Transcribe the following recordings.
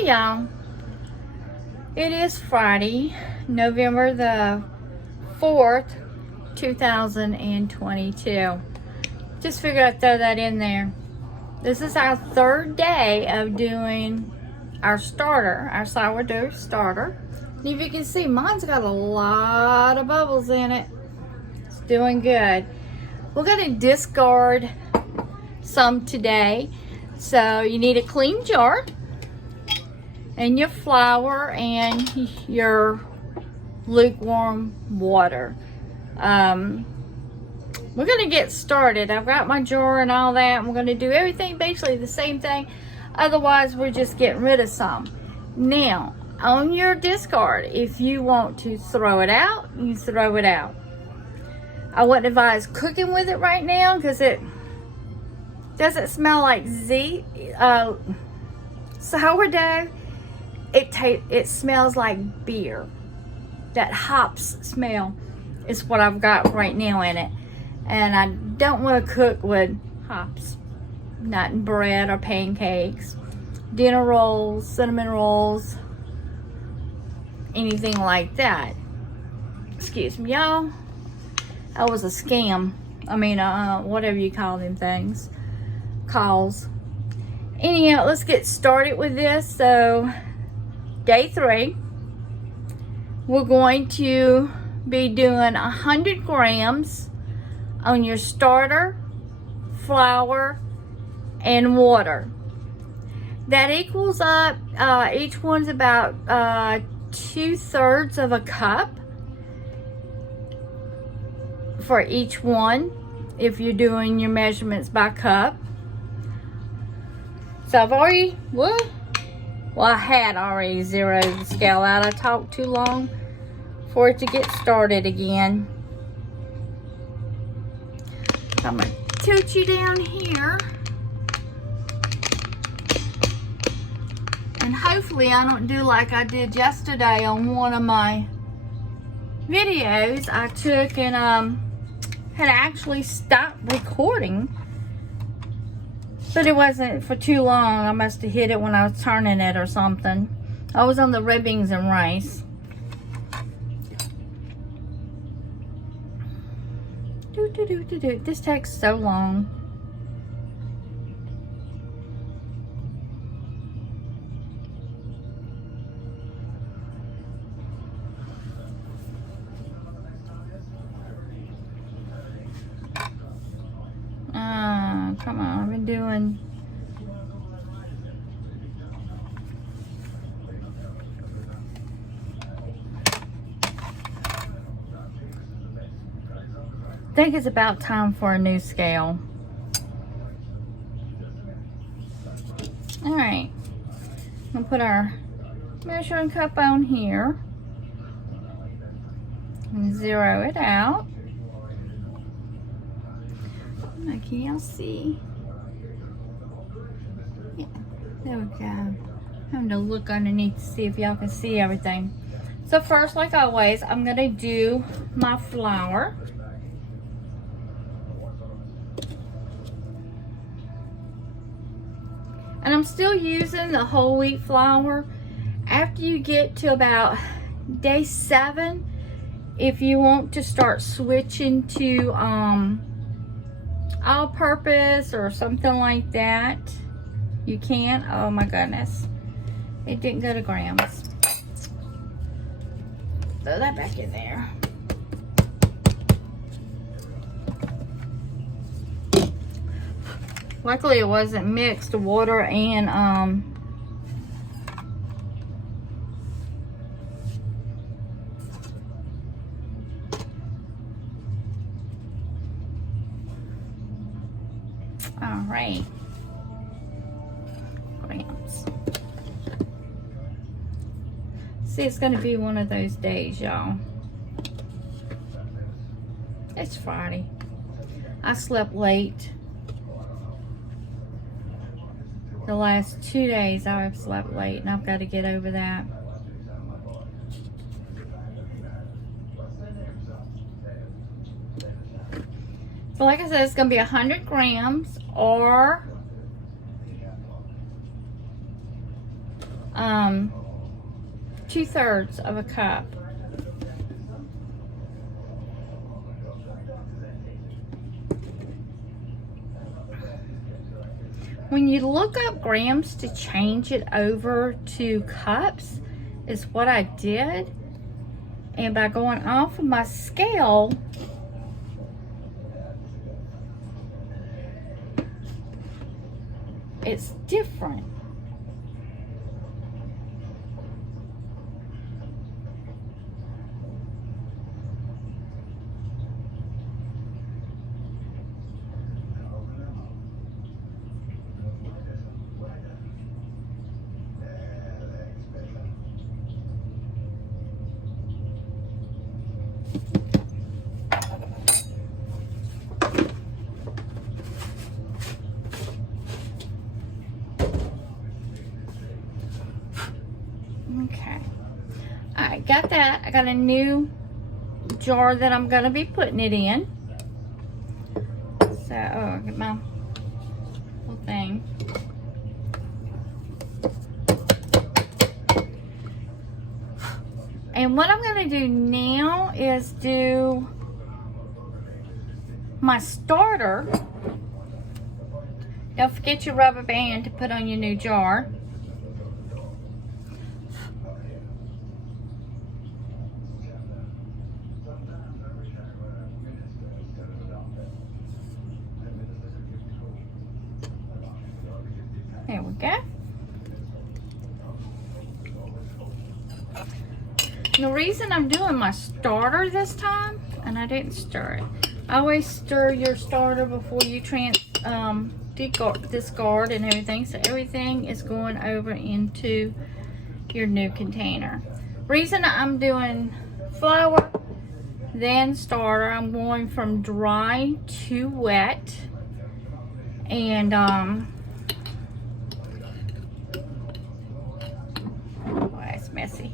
Hey y'all, it is Friday, November the 4th, 2022. Just figured I'd throw that in there. This is our third day of doing our starter, our sourdough starter. And if you can see, mine's got a lot of bubbles in it. It's doing good. We're going to discard some today. So you need a clean jar and your flour and your lukewarm water. We're going to get started. I've got my jar and all that. We're going to do everything basically the same thing. Otherwise, we're just getting rid of some. Now, on your discard, if you want to throw it out, you throw it out. I wouldn't advise cooking with it right now because it doesn't smell like sourdough. It smells like beer. That hops smell is what I've got right now in it. And I don't want to cook with hops. Not in bread or pancakes, dinner rolls, cinnamon rolls, anything like that. Excuse me, y'all. That was a scam. I mean, whatever you call them things. Calls. Anyhow, let's get started with this. So, day 3, we're going to be doing 100 grams on your starter, flour, and water. That equals up, each one's about 2/3 of a cup for each one, if you're doing your measurements by cup. So I've already, I had already zeroed the scale out. I talked too long for it to get started again. So I'm going to tilt you down here. And hopefully I don't do like I did yesterday on one of my videos. I took and had actually stopped recording. But it wasn't for too long. I must have hit it when I was turning it or something. I was on the red beans and rice. This takes so long. Come on, I've been doing I think it's about time for a new scale. Alright, I'm going to put our measuring cup on here and zero it out. Can y'all see? Yeah, there we go. I'm having to look underneath to see if y'all can see everything. So first, like always, I'm going to do my flour. And I'm still using the whole wheat flour. After you get to about day 7, if you want to start switching to all-purpose or something like that, you can. Oh my goodness, it didn't go to grams. Throw that back in there. Luckily it wasn't mixed water and all right, grams. See, it's going to be one of those days, y'all. It's Friday. I slept late. The last 2 days I've slept late, and I've got to get over that. So like I said, it's going to be 100 grams or 2/3 of a cup. When you look up grams to change it over to cups is what I did. And by going off of my scale, it's different. Okay, I got that. I got a new jar that I'm gonna be putting it in. So, I'll get my little thing. And what I'm gonna do now is do my starter. Don't forget your rubber band to put on your new jar. There we go. The reason I'm doing my starter this time, and I didn't stir it. I always stir your starter before you discard and everything, so everything is going over into your new container. Reason I'm doing flour, then starter, I'm going from dry to wet, and oh, that's messy.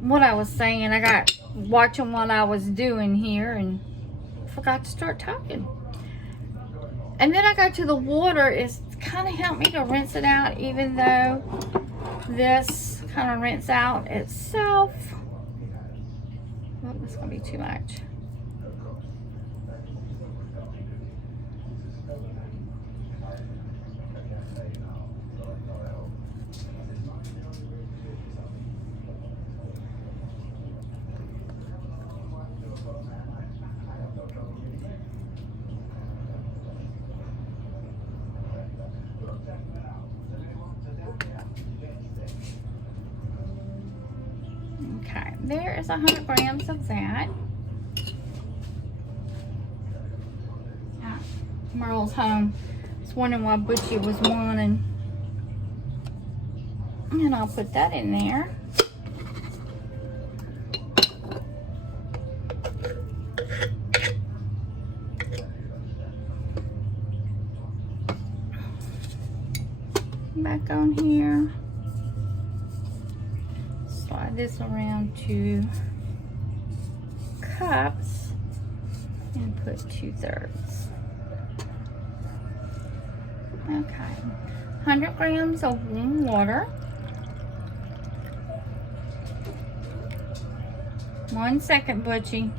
What I was saying, I got watching what I was doing here and forgot to start talking. And then I got to the water. It's kind of helped me to rinse it out, even though this kind of rinse out itself. Oh, that's gonna be too much. Okay, there is 100 grams of that. Merle's home. I was wondering why Butchie was wanting. And I'll put that in there. Back on here. Slide this around to cups and put 2/3. Okay, 100 grams of warm water, 1 second, Butchie.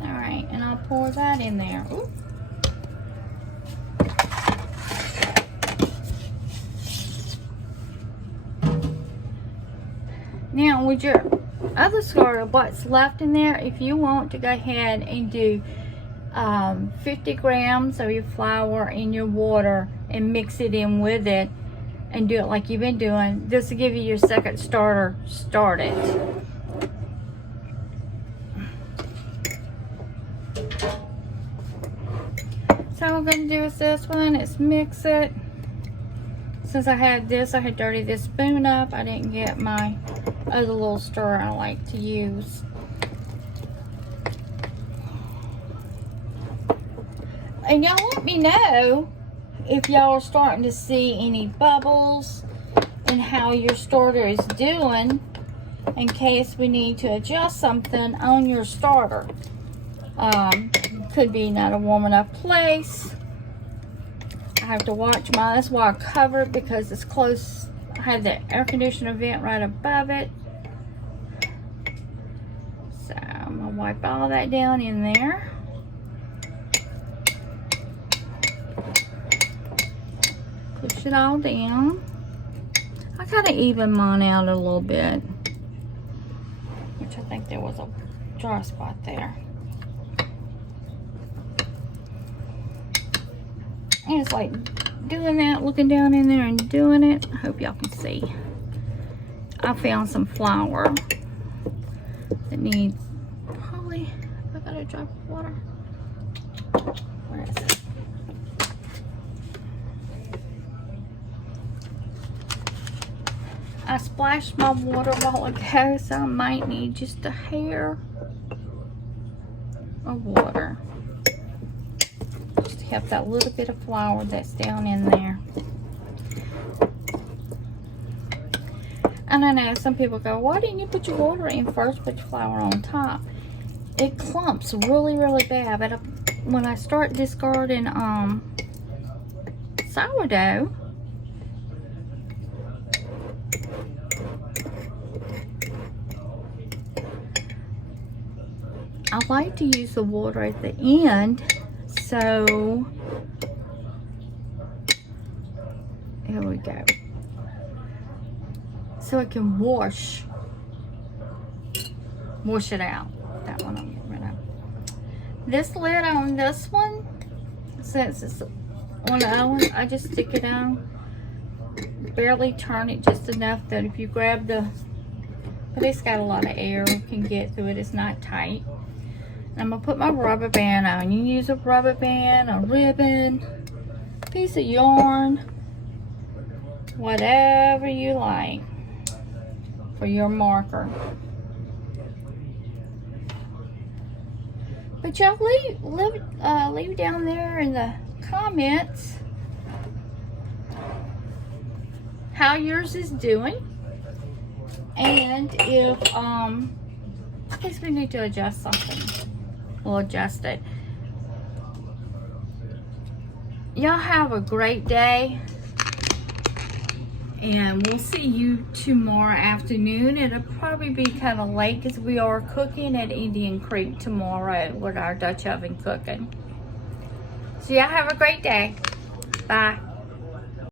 All right, and I'll pour that in there. Ooh. Now, with your other starter, what's left in there, if you want to go ahead and do 50 grams of your flour in your water and mix it in with it and do it like you've been doing, this will give you your second starter started. So what I'm going to do is this one is mix it. Since I had this, I had dirtied this spoon up. I didn't get my other little stirrer I like to use. And y'all let me know if y'all are starting to see any bubbles and how your starter is doing, in case we need to adjust something on your starter. Could be not a warm enough place. I have to watch mine. That's why I cover it, because it's close. I have the air conditioner vent right above it. So I'm gonna wipe all that down in there. Push it all down. I gotta even mine out a little bit, which I think there was a dry spot there. And it's like doing that, looking down in there and doing it. I hope y'all can see. I found some flour that needs probably, I got a drop of water. Where is it? I splashed my water a while ago, so I might need just a hair of water. Just to help that little bit of flour that's down in there. And I know some people go, why didn't you put your water in first, put your flour on top? It clumps really, really bad. But when I start discarding sourdough, I like to use the water at the end, so here we go. So it can wash it out. That one I'm getting rid of. This lid on this one, since it's on the other one, I just stick it on, barely turn it just enough that if you grab the, but it's got a lot of air, you can get through it, it's not tight. I'm gonna put my rubber band on. You use a rubber band, a ribbon, piece of yarn, whatever you like for your marker. But y'all leave down there in the comments how yours is doing, and if in case we need to adjust something, we'll adjust it. Y'all have a great day, and we'll see you tomorrow afternoon. It'll probably be kind of late because we are cooking at Indian Creek tomorrow with our Dutch oven cooking. So y'all have a great day. Bye.